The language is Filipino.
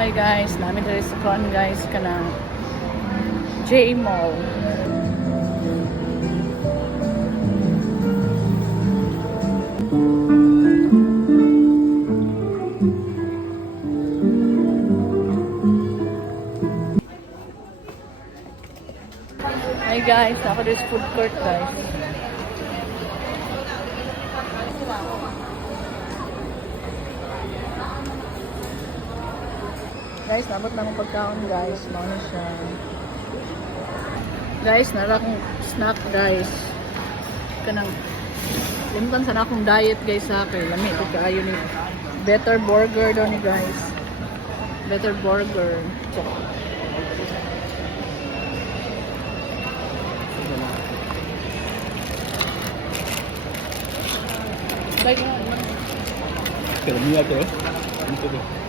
Hi guys, namin dito sa front guys kanang J Mall. Hi guys, ako dito sa food court guys. Guys, nabot na akong pagkaon guys. Mauna siya. Guys, nara akong snack guys. Kanang limutan sana akong diet guys sa akin. Lami ito kaayo ni Better Burger daw ni guys. Better Burger. Bye. Pero mira que ves.